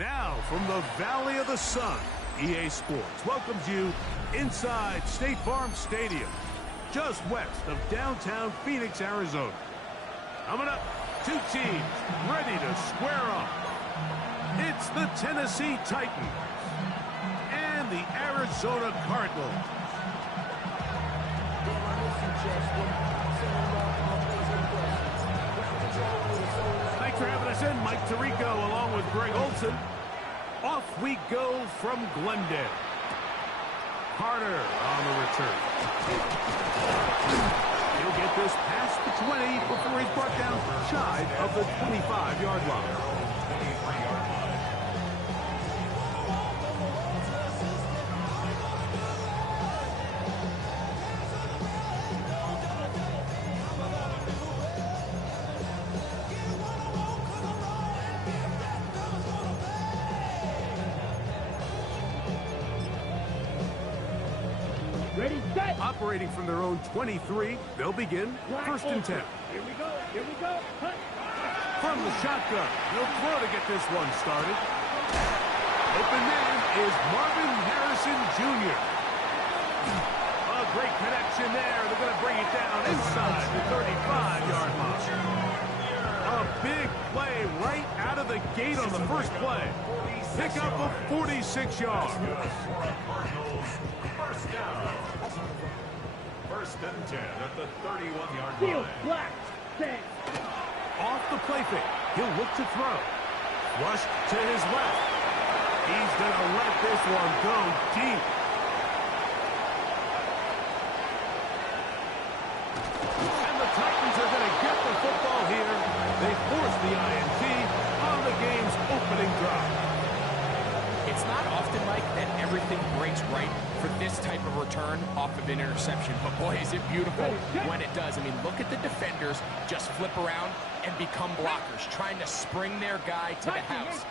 Now, from the Valley of the Sun, EA Sports welcomes you inside State Farm Stadium, just west of downtown Phoenix, Arizona. Coming up, two teams ready to square off. It's the Tennessee Titans and the Arizona Cardinals. Thanks for having us in, Mike Tirico, along with Greg Olson. Off we go from Glendale. Carter on the return. He'll get this past the 20 before he's brought down shy of the 25-yard line. Operating from their own 23, they'll begin first and 10. Here we go. Hunt. From the shotgun, they'll throw to get this one started. Open man is Marvin Harrison Jr. A great connection there. They're going to bring it down inside the 35-yard line. A big play right out of the gate on the first play. Pick up of 46 yards. First down. First and 10 at the 31-yard Field, line. black, set. Off the play fake, he'll look to throw. Rush to his left. He's going to let this one go deep. And the Titans are going to get the football here. They force the INT on the game's opening drive. It's not often, Mike, that everything breaks right for this type of return off of an interception. But, boy, is it beautiful when it does. I mean, look at the defenders just flip around and become blockers, trying to spring their guy to the house.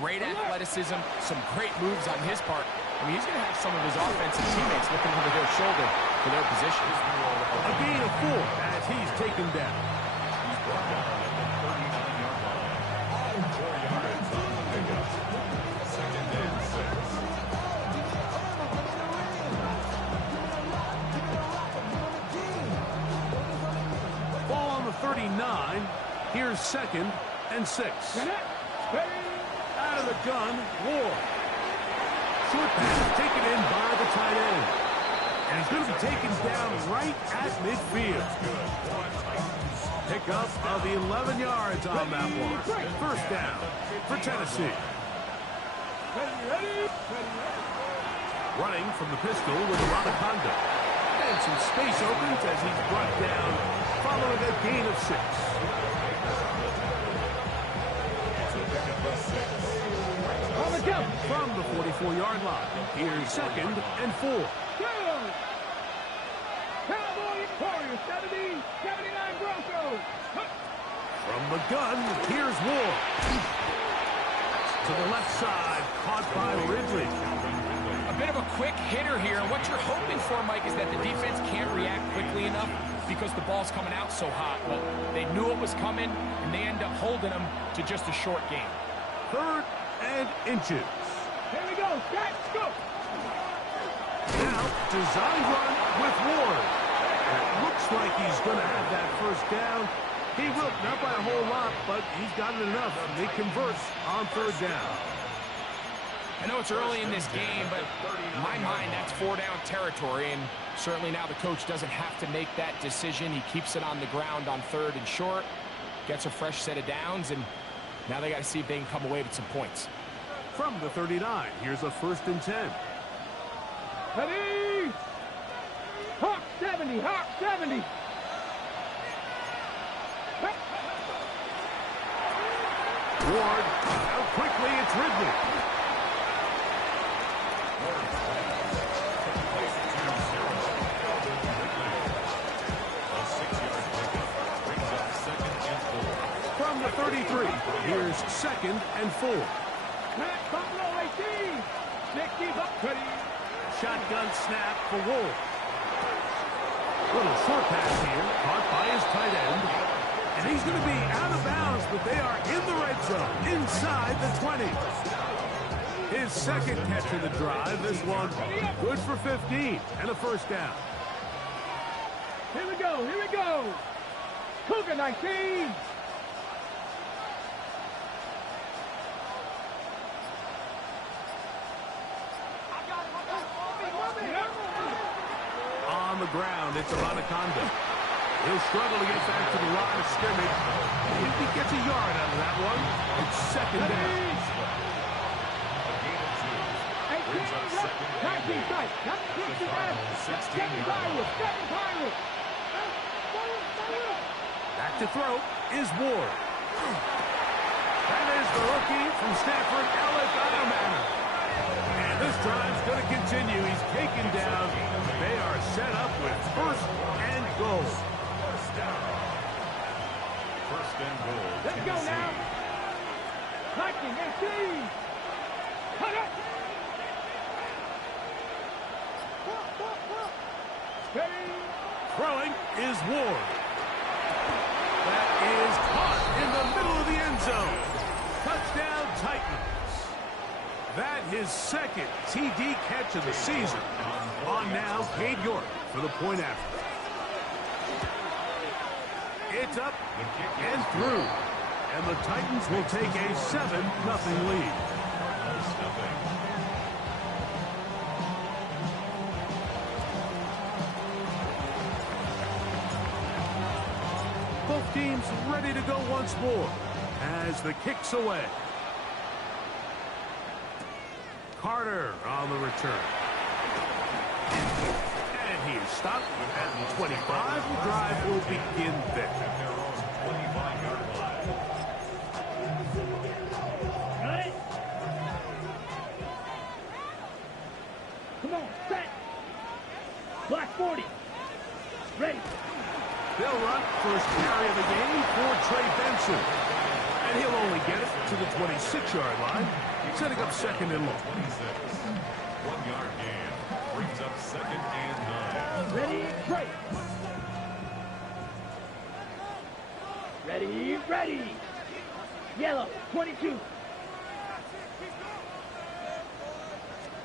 Great athleticism, some great moves on his part. I mean, he's going to have some of his offensive teammates looking over their shoulder for their position. A gain of 4 as he's taken down. He's brought down at the 39-yard line. 4 yards on the pickup. Second and 6. Ball on the 39. Here's second and 6. Out of the gun, Ward. Short pass taken in by the tight end. And he's going to be taken down right at midfield. Pickup of 11 yards on that one. First down for Tennessee. Running from the pistol with Ramaconda. And some space opens as he's brought down following a gain of 6. On the jump. From the 44-yard line, here's second and 4. Cowboy Warriors, 70, 79 Broncos. From the gun, here's Ward. To the left side, caught by Ridley. A bit of a quick hitter here. What you're hoping for, Mike, is that the defense can't react quickly enough because the ball's coming out so hot. But they knew it was coming, and they end up holding them to just a short game. Third and inches. Here we go. Let's go. Now, design run with Ward. It looks like he's going to have that first down. He will, not by a whole lot, but he's got it enough. They convert on third down. I know it's early in this game, but in my mind, that's 4-down territory, and certainly now the coach doesn't have to make that decision. He keeps it on the ground on third and short, gets a fresh set of downs, and now they got to see if they can come away with some points. From the 39, here's a first and 10. Ready? Hawk 70, Hawk 70. Ward, out quickly, it's Ridley. From the 33, here's second and 4. Matt Buffalo 18. 60 up. Ready? Shotgun snap for Ward. Little short pass here, caught by his tight end. And he's going to be out of bounds, but they are in the red zone, inside the 20. His second catch of the drive. This one good for 15 and a first down. Here we go, here we go. Cougar 19. On the ground, it's Anaconda. He'll struggle to get back to the line of scrimmage. If he gets a yard out of that one, it's second down. Back to throw is Ward. That is the rookie from Stanford, Alec Iomanner. And this drive's going to continue. He's taken down. They are set up with first and goal. First and goal. Let's go now. Hiking, AC. Cut it. Throwing is Ward. That is caught in the middle of the end zone. Touchdown, Titans. That his second TD catch of the season. On now, Cade York for the point after. It's up and through. And the Titans will take a 7-0 lead. Both teams ready to go once more as the kick's away. Carter on the return. And he is stopped at the 25. The drive will begin there. At their own 25-yard line. Got it. Come on, set. Black 40. Ready. They'll run first carry of the game for Trey Benson. And he'll only get it to the 26-yard line, setting up second and long. 26. 1-yard gain. Brings up second and 9. Ready, break. Ready, ready. Yellow, 22.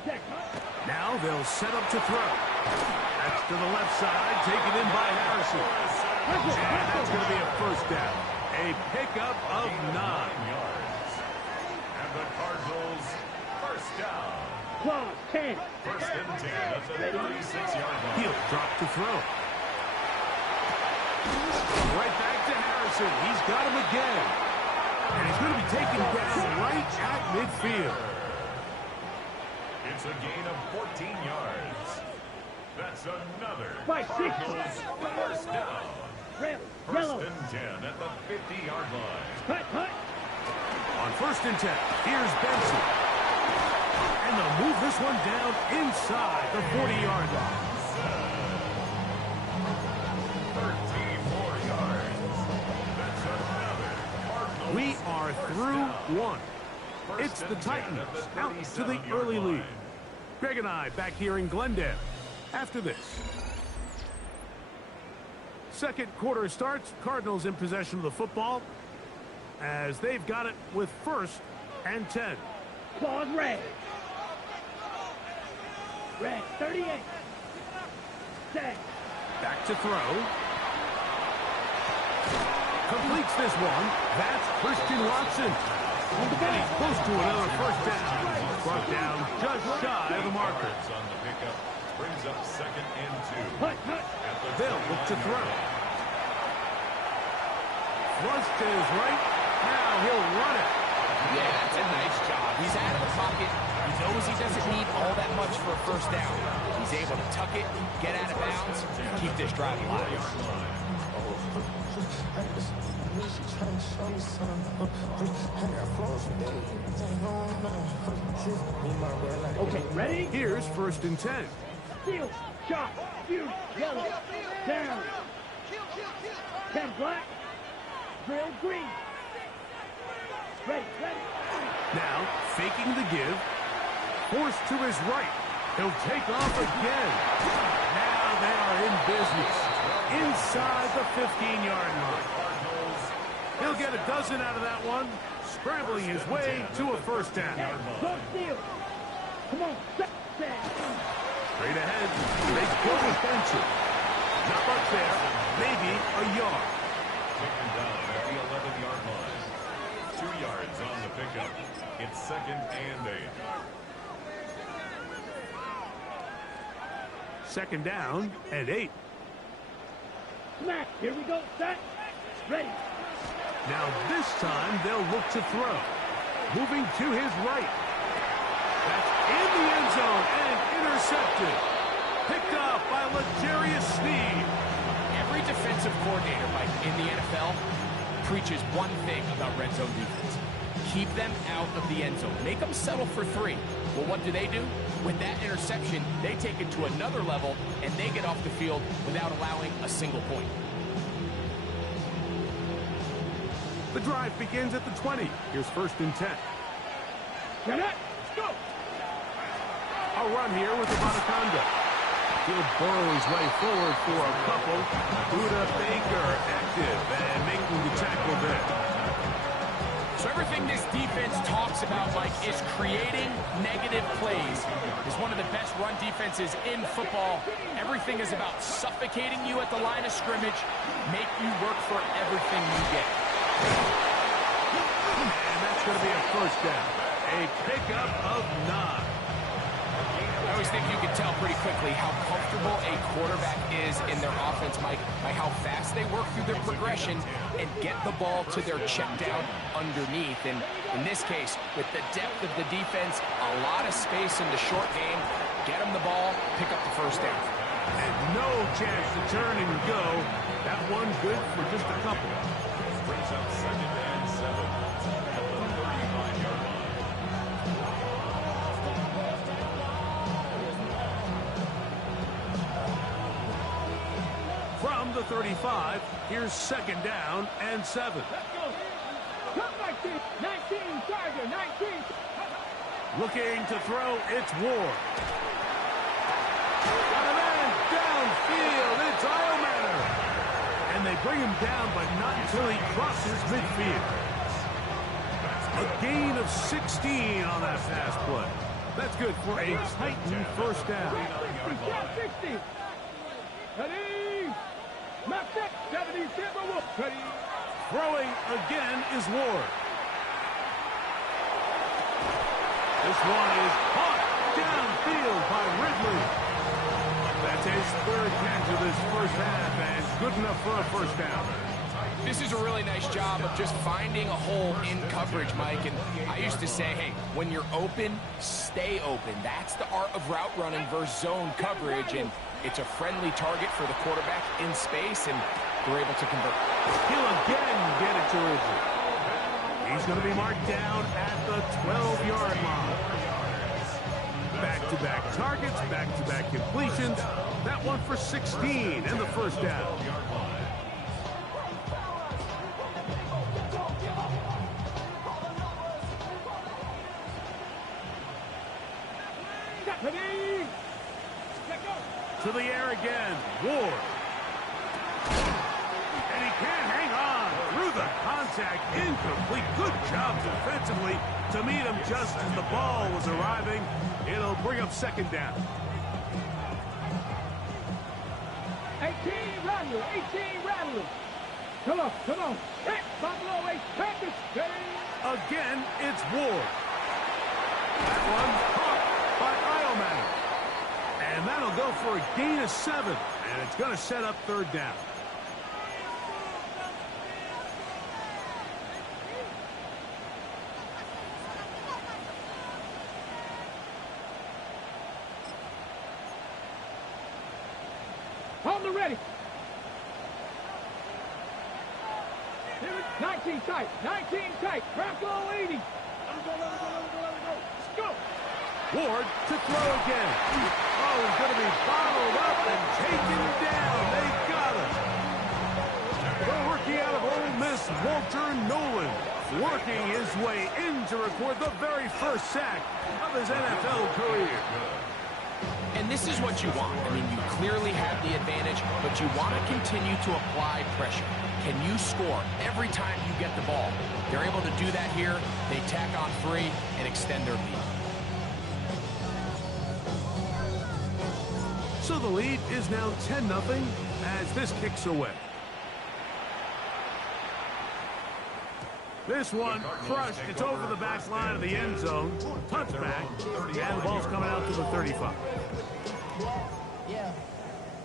Check. Now they'll set up to throw. That's to the left side, taken in by Harrison. And that's going to be a first down. A pickup of 9. yards. And the Cardinals, first down. Close, 10. First and 10 at the 36-yard line. He'll drop to throw. Right back to Harrison. He's got him again. And he's going to be taken down right at midfield. It's a gain of 14 yards. That's another By 6. Cardinals first down. Red, First yellow. and 10 at the 50-yard line. Cut, cut. On first and 10, here's Benson. And they'll move this one down inside the 40-yard line. 34 yards. That's another Cardinals We are through down. one. First It's the and 10 Titans at the out to the 37-yard early line. lead. Greg and I back here in Glendale after this. Second quarter starts. Cardinals in possession of the football as they've got it with first and 10. Claws red. Red, 38. Set. Back to throw. Completes this one. That's Christian Watson. And he's close to another first down. Brought down just shy of the marker. On the pickup. Brings up second and 2. Cut, cut. At the They'll look to throw. Flush to his right. Now he'll run it. Yeah, that's a nice job. He's out of the pocket. He knows he doesn't need all that much for a first down. He's able to tuck it, get out of bounds, and keep this drive alive. Okay, ready? Here's first and 10. Steal, shot, shoot, yellow, down. 10 black, drill green. Ready, ready. Now, faking the give. Forced to his right. He'll take off again. Now they are in business. Inside the 15-yard line. He'll get a dozen out of that one. Scrambling his way to a first down. Hey, don't steal. Come on, set. Straight ahead. They go with Benson. Not much there. Maybe a yard. Taken down at the 11-yard line. 2 yards on the pickup. It's 2nd and 8. Second down and 8. Smack. Here we go. Set. Ready. Now this time they'll look to throw. Moving to his right. That's in the end zone and intercepted. Picked up by L'Jarius Sneed. Every defensive coordinator, Mike, in the NFL preaches one thing about red zone defense. Keep them out of the end zone. Make them settle for 3. Well, what do? With that interception, they take it to another level, and they get off the field without allowing a single point. The drive begins at the 20. Here's 1st and 10. Get it. Let's go. A run here with Abanikanda. He'll burrow his way forward for a couple. Buda Baker active and making the tackle there. So everything this defense talks about, Mike, is creating negative plays. It's one of the best run defenses in football. Everything is about suffocating you at the line of scrimmage, make you work for everything you get. And that's going to be a 1st down. A pickup of 9. I always think you can tell pretty quickly how comfortable a quarterback is in their offense, Mike, by how fast they work through their progression and get the ball to their check down underneath. And in this case, with the depth of the defense, a lot of space in the short game, get them the ball, pick up the 1st down. And no chance to turn and go. That one good for just a couple. Brings up 2nd and 7 at the 35-yard line. From the 35, here's 2nd down and 7. Let's go. Come 19. 19. Tiger. 19. Looking to throw, it's Ward. Got a man downfield, it's Eilmanner. And they bring him down, but not until he crosses midfield. A gain of 16 on that pass play. That's good for a Titan 1st down. 60. Ready. Smack that. 70. Ready. Throwing again is Ward. This one is caught downfield by Ridley. That's his 3rd catch of this 1st half, and good enough for a 1st down. This is a really nice job of just finding a hole in coverage, Mike. And I used to say, hey, when you're open, stay open. That's the art of route running versus zone coverage. And it's a friendly target for the quarterback in space, and they're able to convert. He'll again get it to Ridley. He's going to be marked down at the 12-yard line. Back-to-back targets, back-to-back completions. That one for 16 and the 1st down. Ready. Let go. To the air again, Ward. And he can't hang on through the contact. Incomplete. Good job defensively to meet him just as the ball was arriving. It'll bring up 2nd down. 18 Rattler. 18 Rattler. Come on. Hit Buffalo 8 Panthers. Again, it's Ward. That one caught by Eilmanner. And that'll go for a gain of 7. And it's going to set up 3rd down. On the ready. 19 tight. 19 tight. Buffalo 80. Let go. Let's go. Ward to throw again. Oh, he's going to be bottled up and taken down. They got him. The rookie out of Ole Miss, Walter Nolan, working his way in to record the very 1st sack of his NFL career. And this is what you want. I mean, you clearly have the advantage, but you want to continue to apply pressure. Can you score every time you get the ball? They're able to do that here. They tack on 3 and extend their lead. So the lead is now 10-0 as this kicks away. This one crushed. It's over the back line of the end zone. Touchback. And the ball's coming out to the 35. Yeah,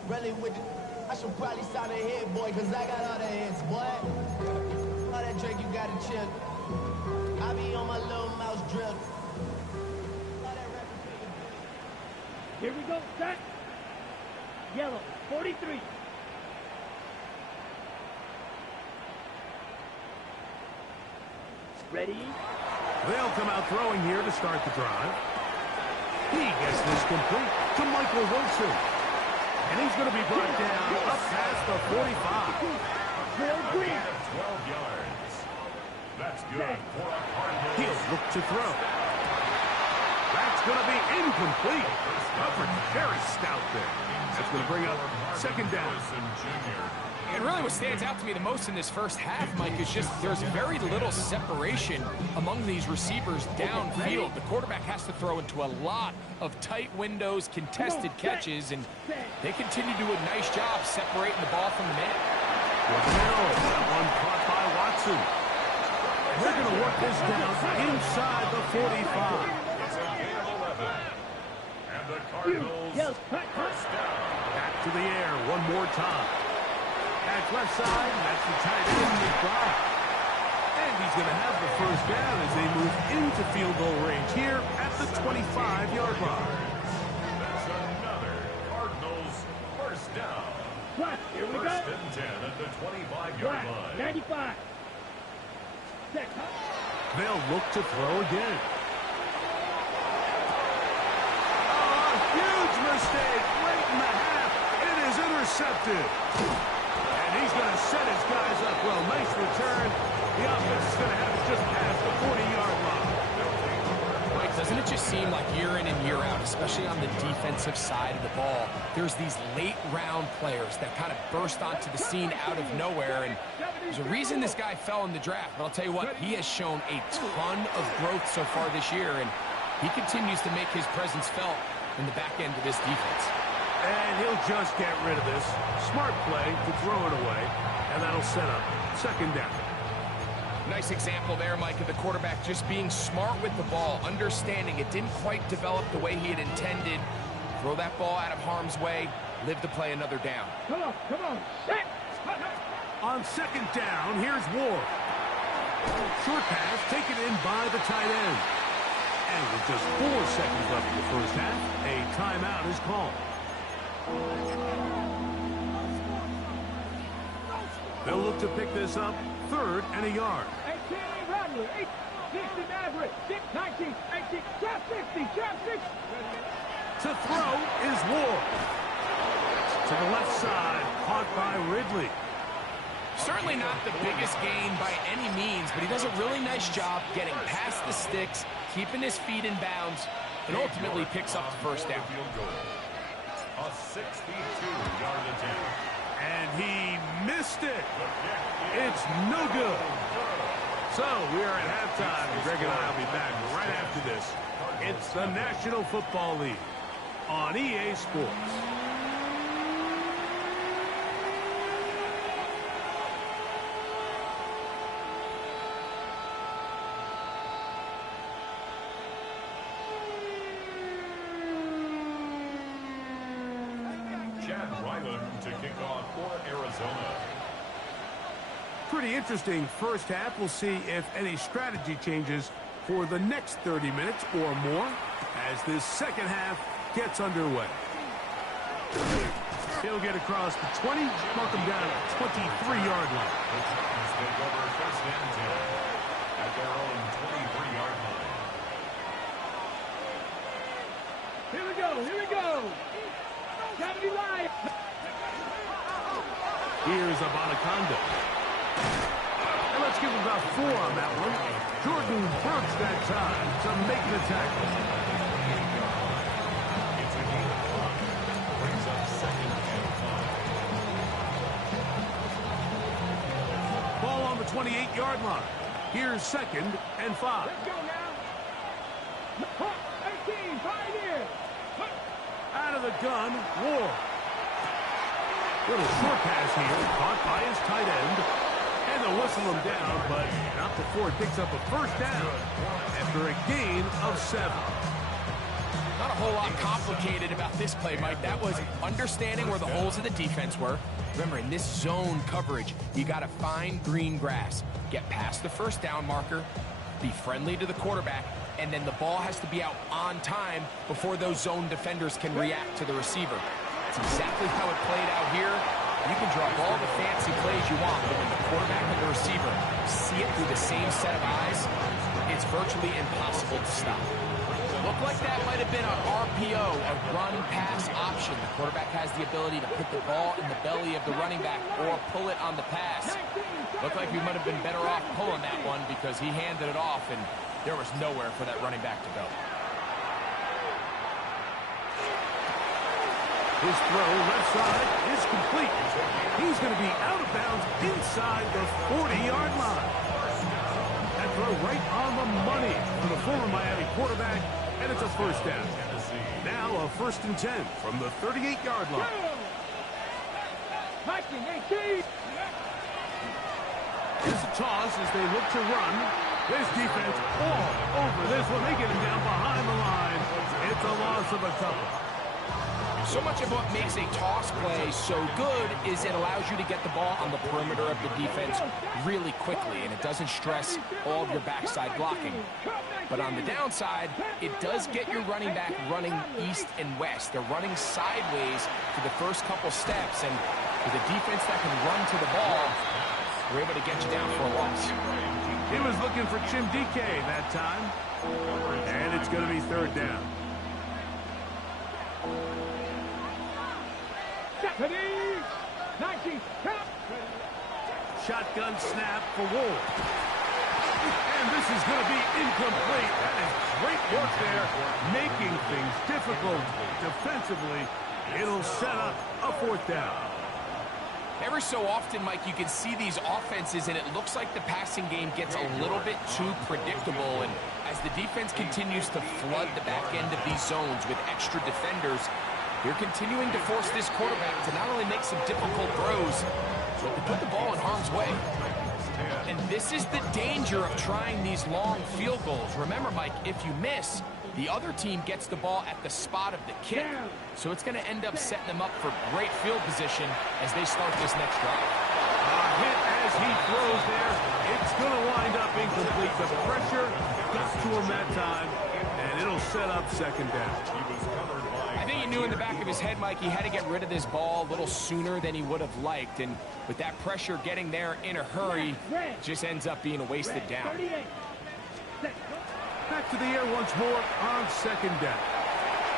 really with the, I should probably sign a hit, boy, because I got all the hits, boy. All that Drake, you got to chill. I be on my little mouse drip. Here we go, set. Yellow, 43. Ready? They'll come out throwing here to start the drive. He gets this complete to Michael Wilson. And he's going to be brought down up past the 45. 12 yards. That's good for a Cardinals. He'll look to throw. That's going to be incomplete. Coverage very stout there. That's going to bring up second down. And really what stands out to me the most in this first half, Mike, is just there's very little separation among these receivers downfield. The quarterback has to throw into a lot of tight windows, contested catches, and they continue to do a nice job separating the ball from the man. That one caught by Watson. They're going to work this down inside the 45. It's a gain of 11. And the Cardinals first down. Back to the air one more time. That's left side. That's the tight end. And he's going to have the first down as they move into field goal range here at the 25-yard line. That's another Cardinals first down. Here we go. First and 10 at the 25-yard line. 95. Set, huh? They'll look to throw again. Oh, a huge mistake late in the half. It is intercepted. And he's going to set his guys up well. Nice return. The offense is going to have it just past the 40-yard line. Mike, doesn't it just seem like year in and year out, especially on the defensive side of the ball, there's these late-round players that kind of burst onto the scene out of nowhere, and there's a reason this guy fell in the draft, but I'll tell you what, he has shown a ton of growth so far this year, and he continues to make his presence felt in the back end of this defense. And he'll just get rid of this. Smart play to throw it away, and that'll set up second down. Nice example there, Mike, of the quarterback just being smart with the ball, understanding it didn't quite develop the way he had intended. Throw that ball out of harm's way, live to play another down. Come on, set. On second down, here's Ward. Short pass taken in by the tight end. And with just 4 seconds left in the first half, a timeout is called. They'll look to pick this up, 3rd and a yard. 18, Rodney, 8, 6 to Maverick, 6, 19, 18, trap 60, trap 60. To throw is Ward. To the left side, caught by Ridley. Certainly not the biggest gain by any means, but he does a really nice job getting past the sticks, keeping his feet in bounds, and ultimately picks up the first down. A 62-yard attempt. And he missed it. It's no good. So we are at halftime. Greg and I will be back right after this. It's the National Football League on EA Sports. Chad Ryland to kick off for Arizona. Pretty interesting first half. We'll see if any strategy changes for the next 30 minutes or more as this second half gets underway. He'll get across the 20, mark him down at 23-yard line. The Titans take over first and 10 at their own 23-yard line. Here we go. Gotta be live. Here's Abanikanda. And let's give him about 4 on that one. Jordan Burks that time to make the tackle. It's a gain of 5. Brings up second and 5. Ball on the 28-yard line. Here's second and 5. Let's go now. 18, 5 here. Out of the gun, Ward. Little short pass here, caught by his tight end. And they'll whistle him down, but not before it picks up a first down after a gain of 7. Not a whole lot complicated about this play, Mike. That was understanding where the holes of the defense were. Remember, in this zone coverage, you got to find green grass. Get past the first down marker, be friendly to the quarterback, and then the ball has to be out on time before those zone defenders can react to the receiver. That's exactly how it played out here. You can draw all the fancy plays you want, but when the quarterback and the receiver see it through the same set of eyes, it's virtually impossible to stop. Looked like that might have been an RPO, a run-pass option. The quarterback has the ability to put the ball in the belly of the running back or pull it on the pass. Looked like we might have been better off pulling that one because he handed it off, and there was nowhere for that running back to go. His throw left side is complete. He's going to be out of bounds inside the 40-yard line. That throw right on the money for the former Miami quarterback, and it's a first down. Now a 1st and 10 from the 38-yard line. Viking 18. Here's a toss as they look to run. This defense all over this one. They get him down behind the line. It's a loss of a couple. So much of what makes a toss play so good is it allows you to get the ball on the perimeter of the defense really quickly, and it doesn't stress all of your backside blocking. But on the downside, it does get your running back running east and west. They're running sideways for the first couple steps, and with a defense that can run to the ball, we're able to get you down for a loss. He was looking for Jim DK that time, and it's going to be 3rd down. Japanese 19. Shotgun snap for Wolf. And this is going to be incomplete. That is great work there, making things difficult defensively. It'll set up a 4th down. Every so often, Mike, you can see these offenses, and it looks like the passing game gets a little bit too predictable. And as the defense continues to flood the back end of these zones with extra defenders, you're continuing to force this quarterback to not only make some difficult throws, but to put the ball in harm's way. And this is the danger of trying these long field goals. Remember, Mike, if you miss, the other team gets the ball at the spot of the kick. So it's going to end up setting them up for great field position as they start this next drive. Hit as he throws there. It's going to wind up incomplete. The pressure got to him that time, and it'll set up 2nd down. I think he knew in the back of his head, Mike, he had to get rid of this ball a little sooner than he would have liked. And with that pressure getting there in a hurry, just ends up being a wasted down. Back to the air once more on 2nd down.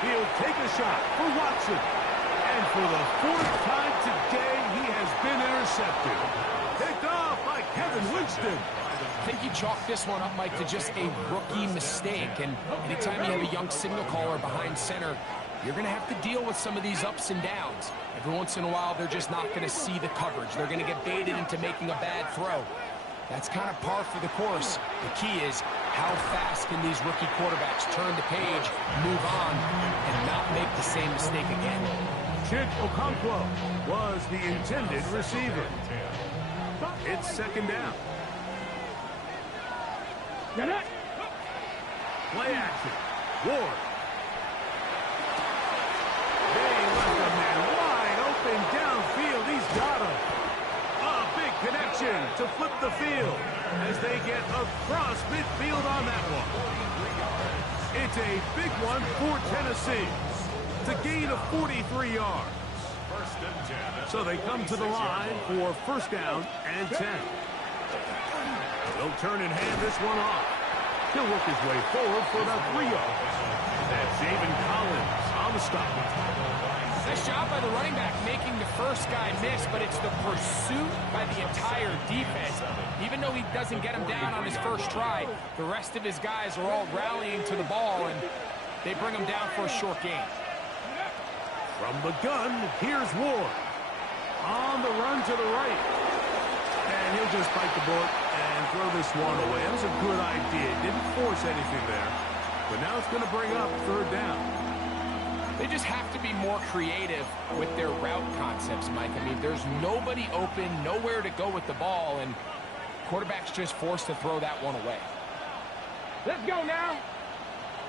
He'll take a shot for Watson. And for the 4th time today, he has been intercepted. Picked off by Kevin Winston. I think you chalk this one up, Mike, to just a rookie mistake. And anytime you have a young signal caller behind center, you're going to have to deal with some of these ups and downs. Every once in a while, they're just not going to see the coverage. They're going to get baited into making a bad throw. That's kind of par for the course. The key is how fast can these rookie quarterbacks turn the page, move on, and not make the same mistake again. Chig Okonkwo was the intended receiver. It's 2nd down. Play action. Ward. They left a man wide open downfield. He's got him. A big connection to flip the field as they get across midfield on that one. It's a big one for Tennessee. It's a gain of 43 yards. So they come to the line for 1st down and 10. They'll turn and hand this one off. He'll work his way forward for about 3 yards. That's Zaven Collins on the stop. Nice job by the running back making the first guy miss, but it's the pursuit by the entire defense. Even though he doesn't get him down on his first try, the rest of his guys are all rallying to the ball, and they bring him down for a short gain. From the gun, here's Ward. On the run to the right. And he'll just bite the bullet and throw this one away. That was a good idea. Didn't force anything there. But now it's going to bring up 3rd down. They just have to be more creative with their route concepts, Mike. I mean, there's nobody open, nowhere to go with the ball, and quarterback's just forced to throw that one away. Let's go now.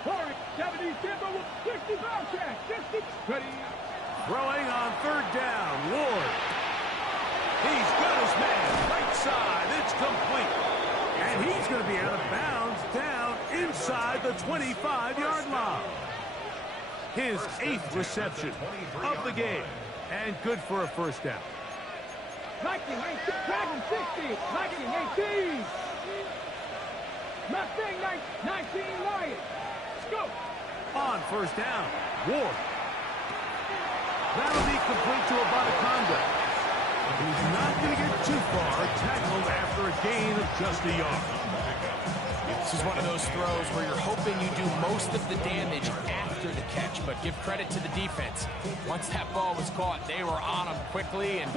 70 Timber with 60 ball track. 60. Ready. Throwing on third down. Ward. He's got his man. Right side. It's complete. And he's going to be out of bounds down inside the 25-yard line. His 8th reception of the game. And good for a first down. Viking 18. Dragon 60. Viking 18. Mustang 19. Lions. Let's go. On first down. Ward. That'll be complete to Abanikanda. He's not going to get too far. Tackled after a gain of just a yard. This is one of those throws where you're hoping you do most of the damage after the catch, but give credit to the defense. Once that ball was caught, they were on him quickly, and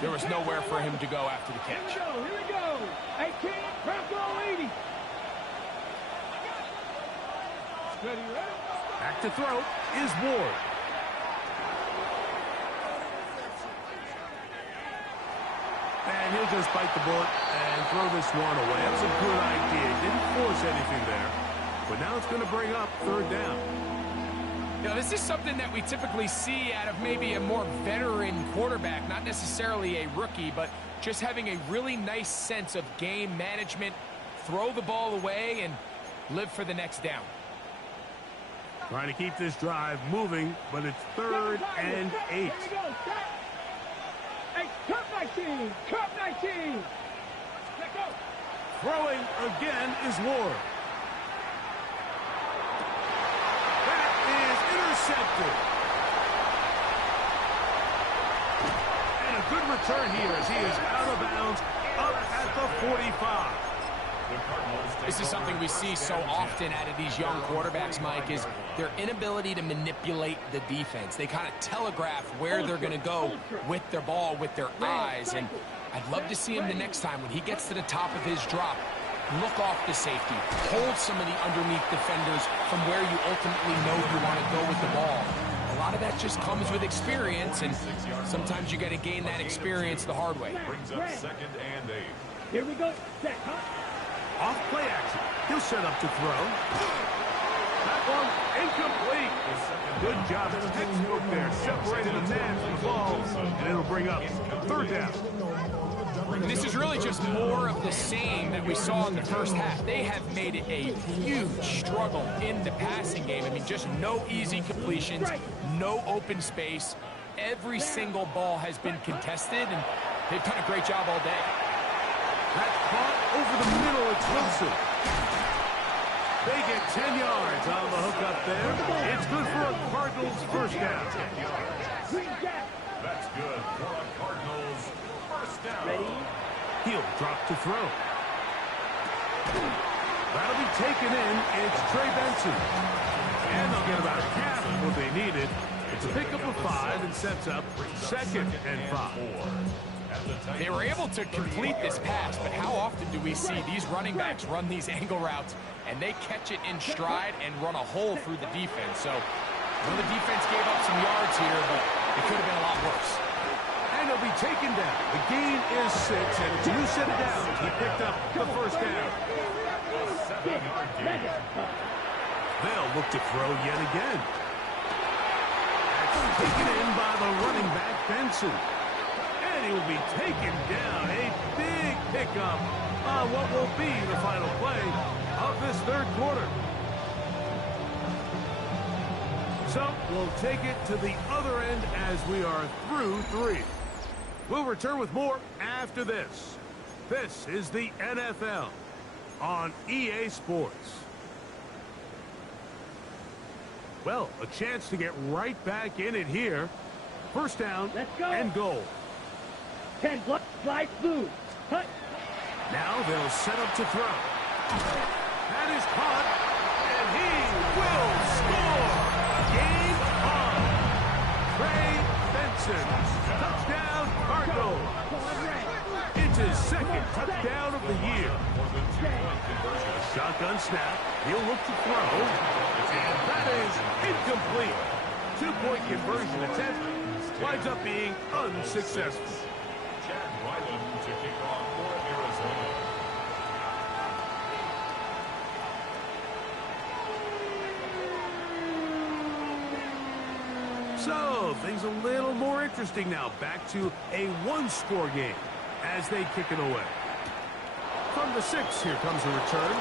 there was nowhere for him to go after the catch. Here we go. 18. Bronco 80. Ready. Back to throw is Ward. And he'll just bite the bullet and throw this one away. That was a good idea. Didn't force anything there. But now it's going to bring up third down. Now, this is something that we typically see out of maybe a more veteran quarterback, not necessarily a rookie, but just having a really nice sense of game management, throw the ball away, and live for the next down. Trying to keep this drive moving, but it's 3rd and 8. Here we go. Hey, Cup 19. Cup 19. Let's go. Throwing again is Ward. That is intercepted. And a good return here as he is out of bounds up at the 45. This is something we see so often out of these young quarterbacks, Mike, is their inability to manipulate the defense. They kind of telegraph where they're going to go with their ball, with their eyes. And I'd love to see him the next time when he gets to the top of his drop. Look off the safety. Hold some of the underneath defenders from where you ultimately know you want to go with the ball. A lot of that just comes with experience, and sometimes you got to gain that experience the hard way. Brings up 2nd and 8. Here we go. Set. Off play action. He'll set up to throw. That one incomplete. Good job. Textbook there. Separated the man from the ball. And it'll bring up 3rd down. And this is really just more of the same that we saw in the first half. They have made it a huge struggle in the passing game. I mean, just no easy completions, no open space. Every single ball has been contested, and they've done a great job all day. That caught over the middle explosive. They get 10 yards on the hook up there. It's good for a Cardinals first down. That's good for a Cardinals first down. Ready? He'll drop to throw. That'll be taken in. It's Trey Benson. And they'll get about half of what they needed. It's a pickup of 5 and sets up 2nd and 5. They were able to complete this pass, but how often do we see these running backs run these angle routes and they catch it in stride and run a hole through the defense? So, well, the defense gave up some yards here, but it could have been a lot worse. And he'll be taken down. The gain is 6, and it's a new set of downs. He picked up the first down. They'll look to throw yet again. That's taken in by the running back, Benson. And he will be taken down. A big pickup on what will be the final play of this 3rd quarter. So we'll take it to the other end as we are through 3. We'll return with more after this. This is the NFL on EA Sports. Well, a chance to get right back in it here. First down and goal. 10 block, fly through. Hut. Now they'll set up to throw. That is caught, and he will score. Game on. Trey Benson. Touchdown, Cardinals. It's his 2nd touchdown of the year. Shotgun snap. He'll look to throw. And that is incomplete. two-point conversion attempt winds up being unsuccessful. Chad Ryland to kick off for Arizona. So, things a little more interesting now. Back to a one-score game as they kick it away. From the 6, here comes a return.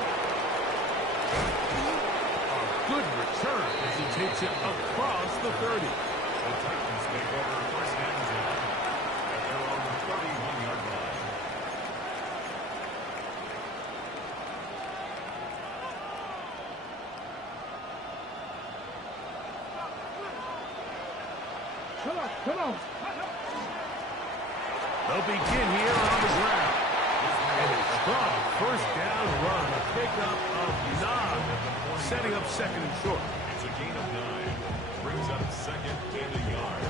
A good return as he takes it across the 30. The Titans take over first and 10 at their own 31-yard line. Come on. They'll begin here on the ground. And a strong first down run. A pickup of 9. Setting up second and short. It's a gain of 9. Brings up second and a yard.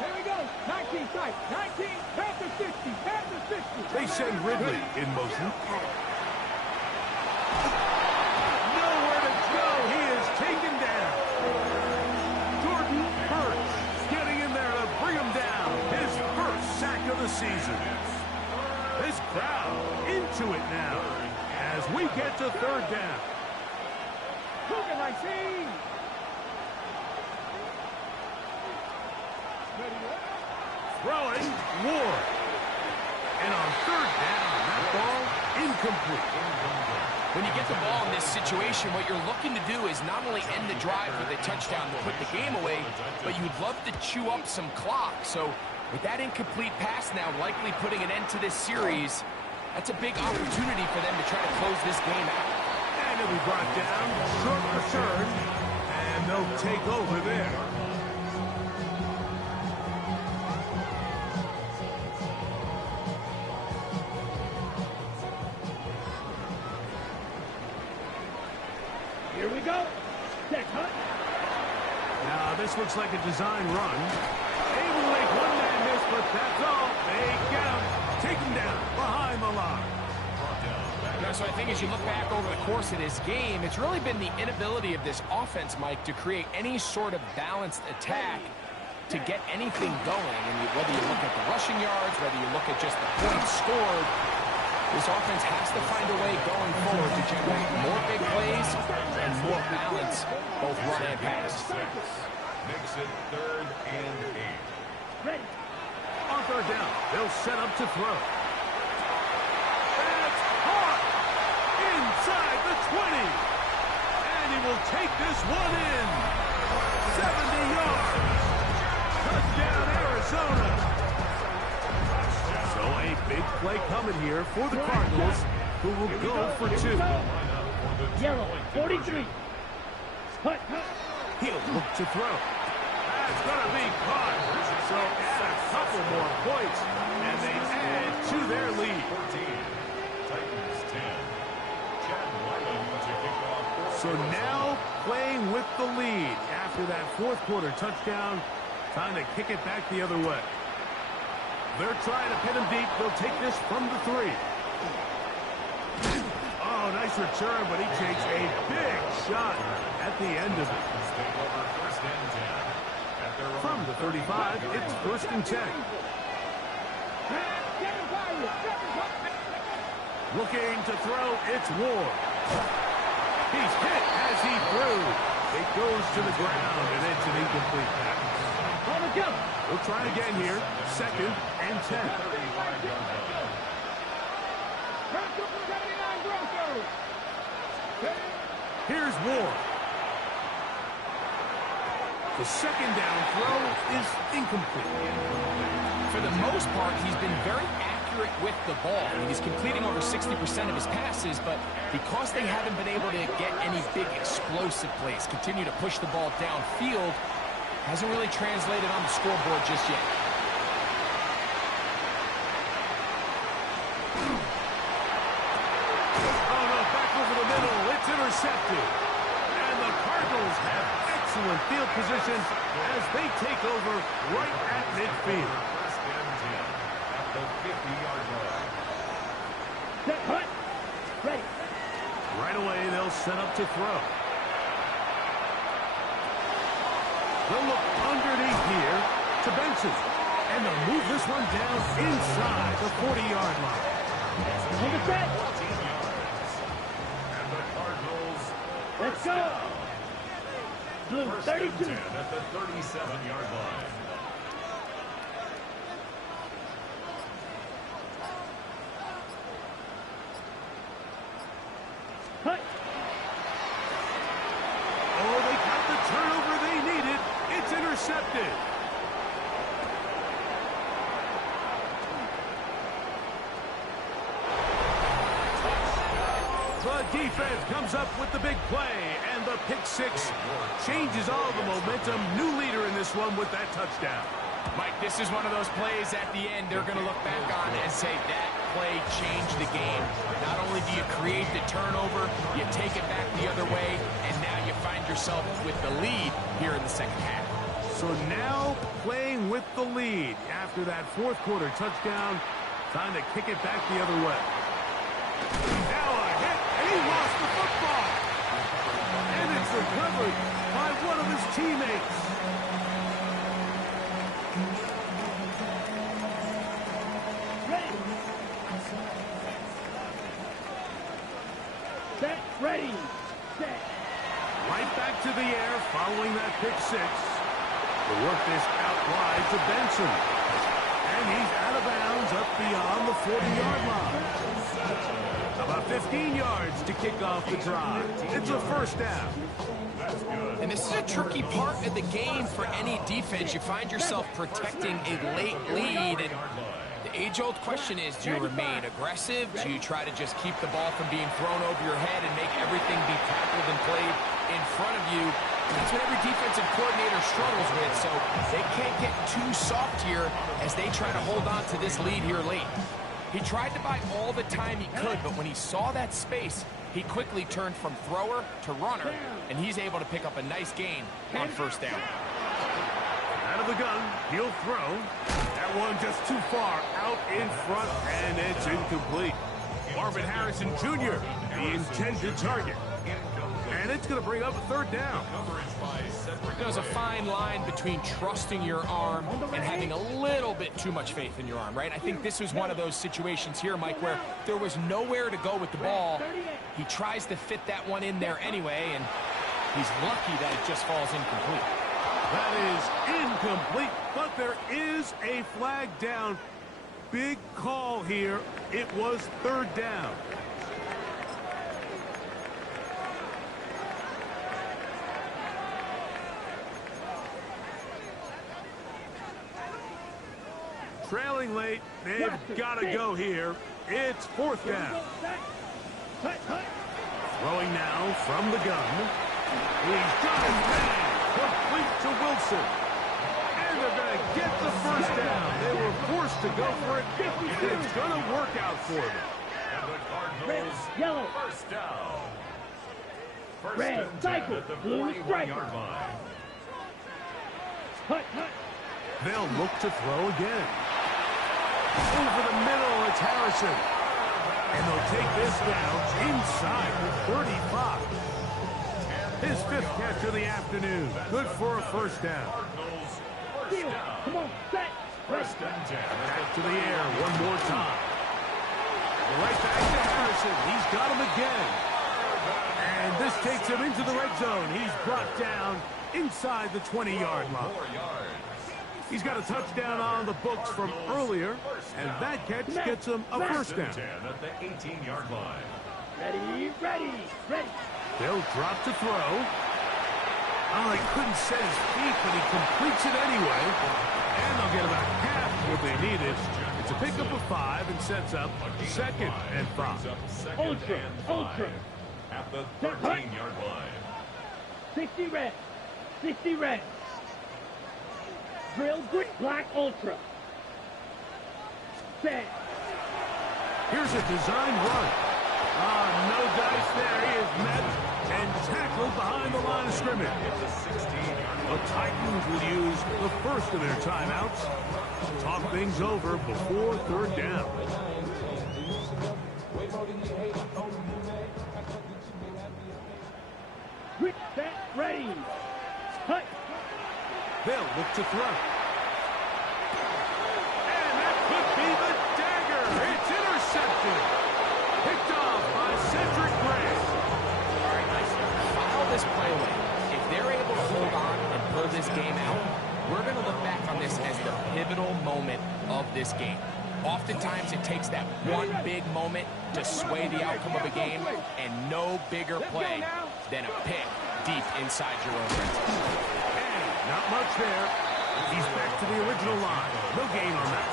Here we go. 19 tight. 19. Panther 60. Panther 60. They send Ridley in motion. Nowhere to go. He is taken down. Jordan Hurts getting in there to bring him down. His first sack of the season. This crowd into it now as we get to third down. Look at my team. Throwing Ward. And on third down, that ball incomplete. When you get the ball in this situation, what you're looking to do is not only end the drive with a touchdown to put the game away, but you'd love to chew up some clock. So with that incomplete pass now likely putting an end to this series, that's a big opportunity for them to try to close this game out. And it'll be brought down, short return, and they'll take over there. Here we go. Check, Hunt. Now this looks like a design run. Able to make one-man miss, but that's all. They get him. Take him down behind the line. So I think as you look back over the course of this game, it's really been the inability of this offense, Mike, to create any sort of balanced attack to get anything going. And whether you look at the rushing yards, whether you look at just the points scored, this offense has to find a way going forward to generate more big plays and more balance, both run and pass. Makes it third and 8. Ready. On third down, they'll set up to throw. That's caught inside the 20. And he will take this one in. 70 yards. Touchdown, Arizona. So a big play coming here for the Cardinals, who will go for 2. Yellow, 43. Hut. He'll look to throw. That's going to be caught. So add a couple more points, and they add to their lead. 14. Titans 10. Chad Ryland to kick off. So now playing with the lead after that fourth quarter touchdown. Time to kick it back the other way. They're trying to pin him deep. They'll take this from the 3. Oh, nice return, but he takes a big shot at the end of it. Take over first and 10. At their own From the 35, it's first and 10. Looking to throw, it's Ward. He's hit as he threw. It goes to the ground, and it's an incomplete pass. On the jump. We'll try again here. Second and 10. Here's Ward. The second down throw is incomplete. For the most part, he's been very accurate with the ball. I mean, he's completing over 60% of his passes, but because they haven't been able to get any big explosive plays, continue to push the ball downfield, hasn't really translated on the scoreboard just yet. Oh, no, back over the middle. It's intercepted. And the Cardinals have excellent field position as they take over right at midfield. first and 10 at the 50-yard line. set up to throw. They'll look underneath here to Benson. And they'll move this one down inside the 40-yard line. Take a set. And the Cardinals. Let's go. Blue, First 32. and 10 at the 37-yard line. Cut. Oh, they got the turnover they needed. It's intercepted. The defense comes up with the big play, and the pick six changes all the momentum. New leader in this one with that touchdown. Mike, this is one of those plays at the end they're going to look back on and say that play changed the game. Not only do you create the turnover, you take it back the other way, and now you find yourself with the lead here in the second half. So now playing with the lead after that fourth quarter touchdown, time to kick it back the other way. Now a hit, and he lost the football. And it's recovered by one of his teammates. Ready. Set. Ready. Set. Right back to the air following that pick six. They work this out wide to Benson. And he's out of bounds up beyond the 40-yard line. About 15 yards to kick off the drive. It's a first down. And this is a tricky part of the game for any defense. You find yourself protecting a late lead. And the age-old question is, do you remain aggressive? Do you try to just keep the ball from being thrown over your head and make everything be tackled and played in front of you? That's what every defensive coordinator struggles with, so they can't get too soft here as they try to hold on to this lead here late. He tried to buy all the time he could, but when he saw that space, he quickly turned from thrower to runner, and he's able to pick up a nice gain on first down. Out of the gun, he'll throw. That one just too far out in front, and it's incomplete. Marvin Harrison Jr., the intended target. And it's going to bring up a third down. There's a fine line between trusting your arm and having a little bit too much faith in your arm, right? I think this was one of those situations here, Mike, where there was nowhere to go with the ball. He tries to fit that one in there anyway, and he's lucky that it just falls incomplete. That is incomplete, but there is a flag down. Big call here. It was third down. Trailing late, they've got to go here. It's fourth down. Throwing now from the gun. He's got his man. Complete to Wilson. And they're going to get the first down. They were forced to go for it, and it's going to work out for them. And the Cardinals, Yellow. first down. First Red, and 10 cycle, at the blue, stripe. 41-yard line. Hut, hut. They'll look to throw again. Over the middle, it's Harrison. And they'll take this down inside the 35. His fifth catch of the afternoon. Good for a first down. Cardinals, first Deal. down. Come on, set. First and 10 Back to the air one more time. Right back to Harrison. He's got him again. And this takes him into the red zone. He's brought down inside the 20-yard line. 4 yards. He's got a touchdown on the books from earlier, and that catch gets him a first down. 10 at the 18-yard line. Ready, ready, ready. They'll drop to throw. Oh, he couldn't set his feet, but he completes it anyway. And they'll get about half what they needed. It's a pickup of 5 and sets up second and 5. Ultra, ultra. At the 13-yard line. 60 red, 60 red. Drill green, black ultra. Set. Here's a design run. No dice there. He is met and tackled behind the line of scrimmage. The Titans will use the first of their timeouts to talk things over before third down. Set, ready. Hut. They'll look to throw. And that could be the dagger. It's intercepted. Picked off by Cedric Gray. All right, nice. File this play away. If they're able to hold on and pull this game out, we're going to look back on this as the pivotal moment of this game. Oftentimes, it takes that one big moment to sway the outcome of a game, and no bigger play than a pick deep inside your own red zone. And not much there. He's back to the original line. No gain on that.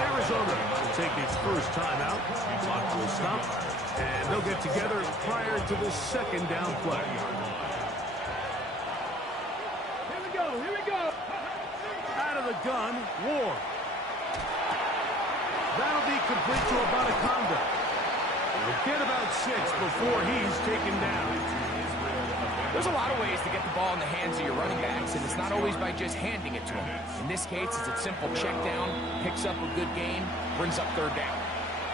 Arizona will take its first timeout. Clock will stop, and they'll get together prior to the second down play. Here we go, here we go. Out of the gun, Ward. That'll be complete to Abanikanda. He'll get about 6 before he's taken down. There's a lot of ways to get the ball in the hands of your running backs, and it's not always by just handing it to them. In this case, it's a simple check down, picks up a good gain, brings up third down.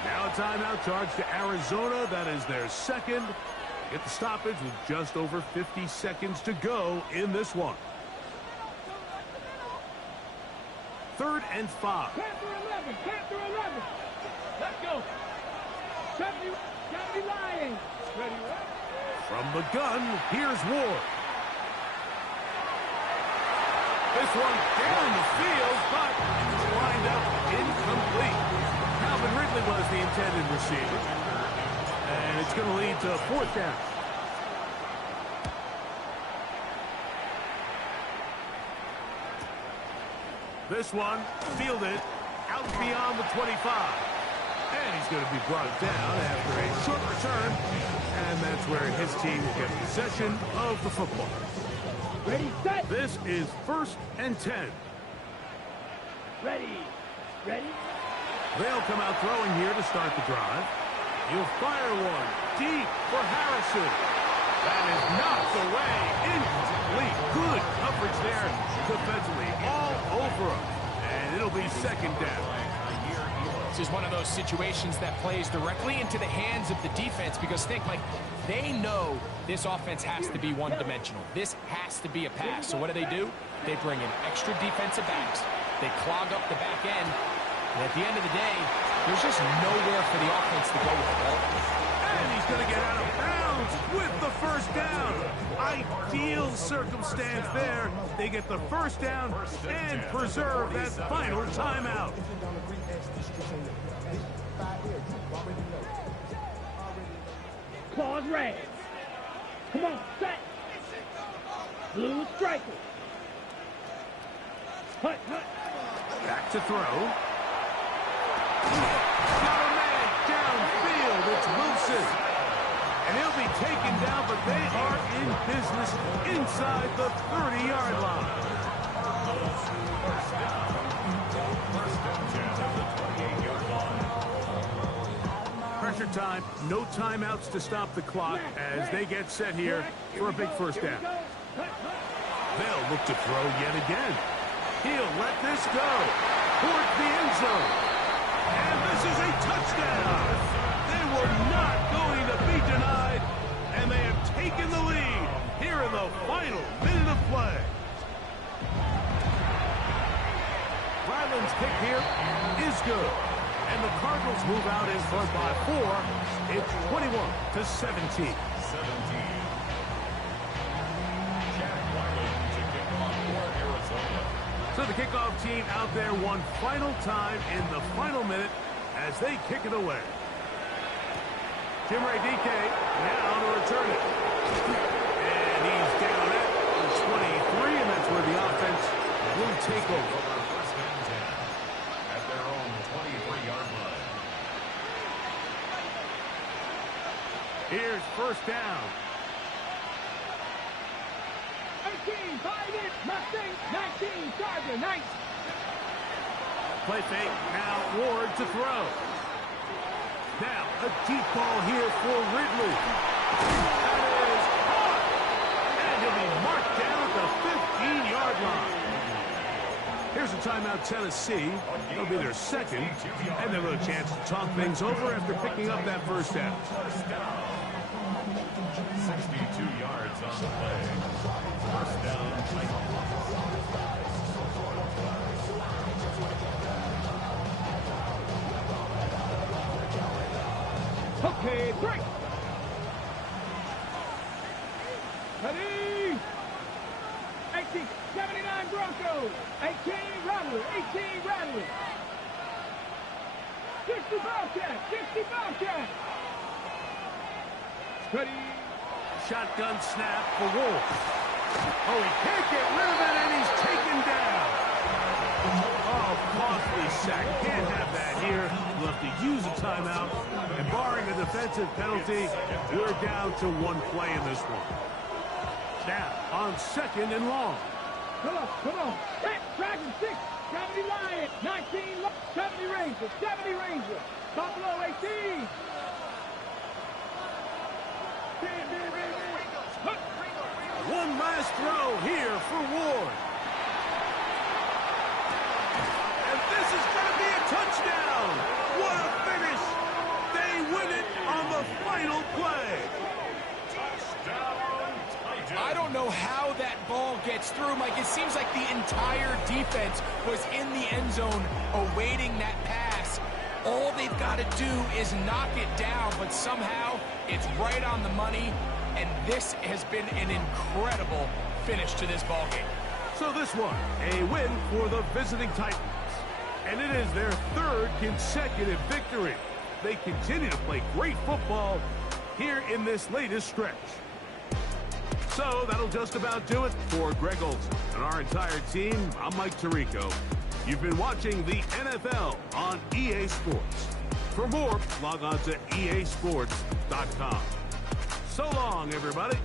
Now a timeout charge to Arizona. That is their second. Get the stoppage with just over 50 seconds to go in this one. 3rd and 5. Panther 11, Panther 11. Let's go. 70 Lions. Ready, right? From the gun, here's Ward. This one down the field, but lined up incomplete. Calvin Ridley was the intended receiver. And it's going to lead to 4th down. This one fielded out beyond the 25. And he's going to be brought down after a short return. And that's where his team will get possession of the football. Ready, set. This is 1st and 10. Ready. Ready. They'll come out throwing here to start the drive. He'll fire one deep for Harrison. That is knocked away. Incomplete. Good coverage there defensively. All over him. And it'll be 2nd down. This is one of those situations that plays directly into the hands of the defense because think, like, they know this offense has to be one-dimensional. This has to be a pass. So what do? They bring in extra defensive backs. They clog up the back end. And at the end of the day, there's just nowhere for the offense to go with the ball. And he's going to get out of bounds with the 1st down. Ideal circumstance there. They get the 1st down and preserve that final timeout. Claws red. Come on, set. Blue striker. Hut, hut. Back to throw. Got a man downfield. It's Wilson. And he'll be taken down, but they are in business inside the 30-yard line. Pressure time, no timeouts to stop the clock as they get set here for a big 1st down. They'll look to throw yet again. He'll let this go towards the end zone. And this is a touchdown. They were not going to be denied, and they have taken the lead here in the final minute of play. Ryland's kick here is good. And the Cardinals move out in front by 4. It's 21-17. So the kickoff team out there one final time in the final minute as they kick it away. Jim Ray DK now to return it. And he's down at the 23, and that's where the offense will take over. First and 10 at their own 23-yard line. Here's 1st down. 18, fight it, Mustang, 19, Charger, 19. Play fake, now Ward to throw. Now, a deep ball here for Ridley. That is caught. And he'll be marked down at the 15-yard line. Here's a timeout, Tennessee. It'll be their 2nd, and they'll have a chance to talk things over after picking up that 1st down. 62 yards on the play. First down, Titans. Okay, 3. Ready. 18, 79 Broncos. 18 Rattler. 18 Rattler. 60 Bobcat. 60 Bobcat. Ready. Shotgun snap for Wolf. Oh, he can't get rid of it, and he's taken down. Oh, costly sack. Can't have that here. We'll have to use a timeout. And barring a defensive penalty, we're down to 1 play in this one. Snap on 2nd and long. Come on. Set, Dragon 6, 70 Lion, 19, 70 Ranger, 70 Ranger. Buffalo 18. One last throw here for Ward. And this is going to be a touchdown. What a finish. They win it on the final play. Touchdown, Titans. I don't know how that ball gets through, Mike. It seems like the entire defense was in the end zone awaiting that pass. All they've got to do is knock it down, but somehow it's right on the money, and this has been an incredible finish to this ballgame. So this one, a win for the visiting Titans. And it is their 3rd consecutive victory. They continue to play great football here in this latest stretch. So that'll just about do it for Greg Olsen and our entire team. I'm Mike Tirico. You've been watching the NFL on EA Sports. For more, log on to easports.com. So long, everybody.